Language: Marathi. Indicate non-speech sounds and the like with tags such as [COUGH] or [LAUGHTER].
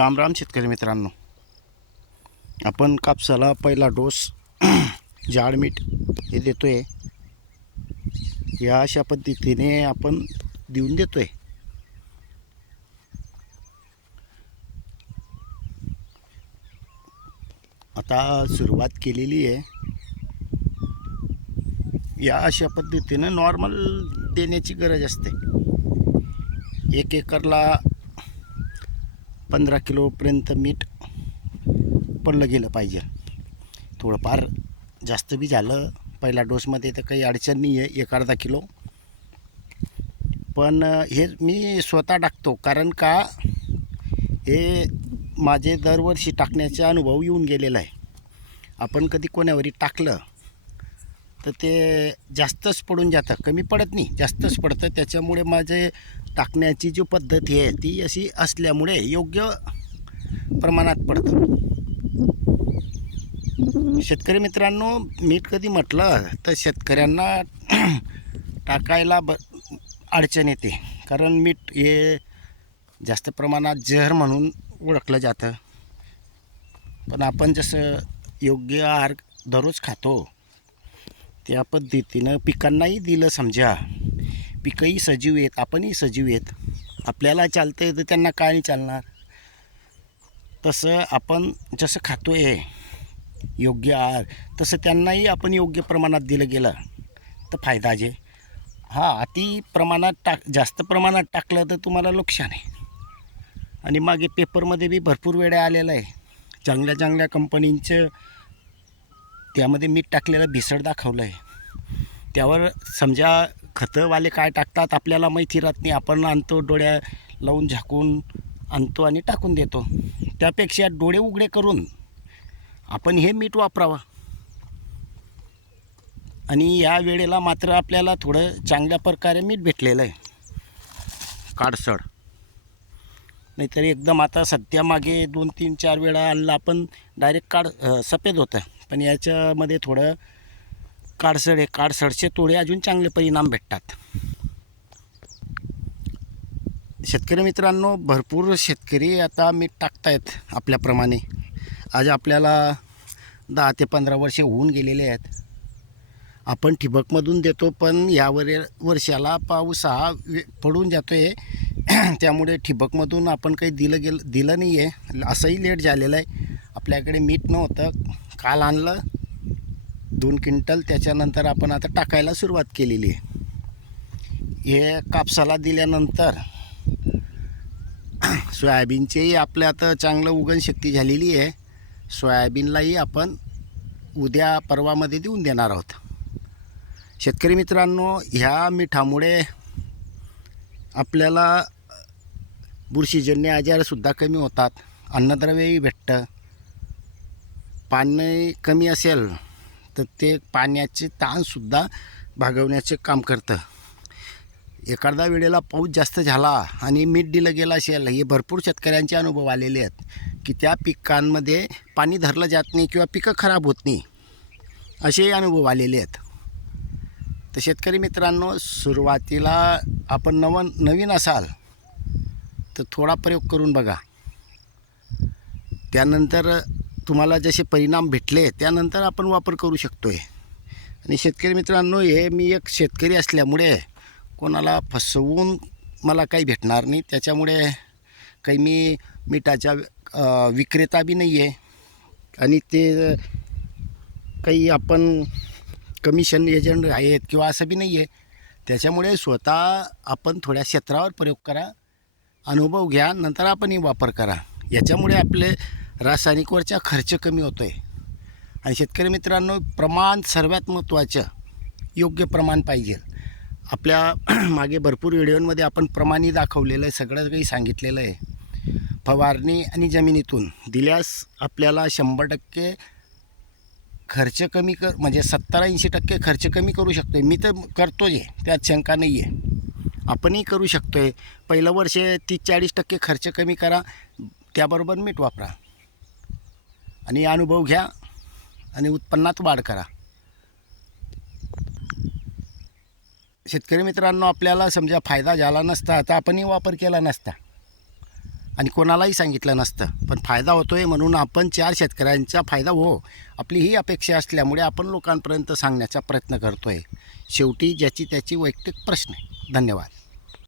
राम राम शेतकरी मित्रांनो आपण कापसाला पहिला डोस [CLEARS THROAT] जाड मीठ हे आहे या अशा पद्धतीने आपण देऊन देतोय. आता सुरुवात केलेली आहे. या अशा पद्धतीने नॉर्मल देण्याची गरज असते. एक एकरला पंधरा किलोपर्यंत मीठ पडलं गेलं पाहिजे. थोडंफार जास्त बी झालं. पहिल्या डोसमध्ये तर काही अडचण नाही आहे एक अर्धा किलो. पण हे मी स्वतः टाकतो. कारण का हे माझे दरवर्षी टाकण्याचा अनुभव येऊन गेलेला आहे. आपण कधी कोणावरी टाकलं तर ते जास्तच पडून जातं. कमी पडत नाही जास्तच पडतं. त्याच्यामुळे माझे टाकण्याची जी पद्धत आहे ती अशी असल्यामुळे योग्य प्रमाणात पडतं. शेतकरी मित्रांनो मीठ कधी म्हटलं तर शेतकऱ्यांना [CLEARS THROAT] टाकायला ब अडचण येते. कारण मीठ हे जास्त प्रमाणात जहर म्हणून ओळखलं जातं. पण आपण जसं योग्य आहार दररोज खातो त्या पद्धतीनं पिकांनाही दिलं समजा. पिकंही सजीव आहेत आपणही सजीव आहेत. आपल्याला चालतं आहे तर त्यांना काय नाही चालणार? तसं आपण जसं खातो आहे योग्य आहार तसं त्यांनाही आपण योग्य प्रमाणात दिलं गेलं तर फायदा जे हां अति प्रमाणात टाक जास्त प्रमाणात टाकलं तर तुम्हाला नुकसान आहे. आणि मागे पेपरमध्ये बी भरपूर वेळा आलेलं आहे. चांगल्या चांगल्या कंपनींचं त्यामध्ये मीठ टाकलेलं भिसळ दाखवलं आहे त्यावर समजा खतंवाले काय टाकतात आपल्याला माहिती राहत नाही. आपण आणतो डोळ्या लावून झाकून आणतो आणि टाकून देतो. त्यापेक्षा डोळे उघडे करून आपण हे मीठ वापरावं. आणि या वेळेला मात्र आपल्याला थोडं चांगल्या प्रकारे मीठ भेटलेलं आहे. काडसड नाहीतर एकदम आता सध्या मागे दोन तीन चार वेळा आणलं आपण डायरेक्ट काड सफेद होतं. पण याच्यामध्ये थोडं काडसड आहे काडसडचे थोडे अजून चांगले परिणाम भेटतात. शेतकरी मित्रांनो भरपूर शेतकरी आता मीठ टाकतायत आपल्याप्रमाणे. आज आपल्याला दहा ते पंधरा वर्षे होऊन गेलेले आहेत. आपण ठिबकमधून देतो पण यावर वर्षाला पाऊस हा वे- पडून जातो आहे [CLEARS THROAT] त्यामुळे ठिबकमधून आपण काही दिलं गेलं दिलं नाही आहे असंही लेट झालेलं आहे. आपल्याकडे मीठ नव्हतं. काल आणलं दोन क्विंटल त्याच्यानंतर आपण आता टाकायला सुरुवात केलेली आहे. हे कापसाला दिल्यानंतर [CLEARS THROAT] सोयाबीनचेही आपल्या आता चांगलं उगण शक्ती झालेली आहे. सोयाबीनलाही आपण उद्या परवामध्ये देऊन देणार आहोत. शेतकरी मित्रांनो ह्या मिठामुळे आपल्याला बुरशीजन्य आजारसुद्धा कमी होतात अन्नद्रव्यही भेटतं पाणी कमी असेल तर ते पाण्याचे ताणसुद्धा भागवण्याचे काम करतं. एखाद्या वेळेला पाऊस जास्त झाला आणि मीठ दिलं गेलं असेल हे भरपूर शेतकऱ्यांचे अनुभव आलेले आहेत की त्या पिकांमध्ये पाणी धरलं जात नाही किंवा पिकं खराब होत नाही असेही अनुभव आलेले आहेत. तर शेतकरी मित्रांनो सुरुवातीला आपण नवन नवीन असाल तर थोडा प्रयोग करून बघा. त्यानंतर तुम्हाला जसे परिणाम भेटले त्यानंतर आपण वापर करू शकतो आहे आणि शेतकरी मित्रांनो हे मी एक शेतकरी असल्यामुळे कोणाला फसवून मला काही भेटणार नाही. त्याच्यामुळे काही मी मिठाचा विक्रेता बी नाही आहे आणि ते काही आपण कमिशन एजंट आहेत किंवा असं बी नाही आहे त्याच्यामुळे स्वतः आपण थोड्या क्षेत्रावर प्रयोग करा अनुभव घ्या नंतर आपणही वापर करा. याच्यामुळे आपले रासायनिकवरचा खर्च कमी होतो आहे आणि शेतकरी मित्रांनो प्रमाण सर्वात महत्त्वाचं योग्य प्रमाण पाहिजे. आपल्या [CLEARS THROAT] मागे भरपूर व्हिडिओमध्ये आपण प्रमाणही दाखवलेलं आहे सगळं काही सांगितलेलं आहे. फवारणी आणि जमिनीतून दिल्यास आपल्याला शंभर टक्के खर्च कमी कर म्हणजे सत्तर ऐंशी टक्के खर्च कमी करू शकतो आहे मी तर करतो आहे त्यात शंका नाही आहे आपणही करू शकतो आहे पहिलं वर्ष तीस चाळीस टक्के खर्च कमी करा त्याबरोबर मीठ वापरा. आणि अनुभव घ्या आणि उत्पन्नात वाढ करा. शेतकरी मित्रांनो आपल्याला समजा फायदा झाला नसता तर आपणही वापर केला नसता. आणि कोणालाही सांगितलं नसतं. पण फायदा होतो आहे म्हणून आपण चार शेतकऱ्यांचा फायदा हो आपली ही अपेक्षा असल्यामुळे आपण लोकांपर्यंत सांगण्याचा प्रयत्न करतो आहे शेवटी ज्याची त्याची वैयक्तिक प्रश्न आहे. धन्यवाद.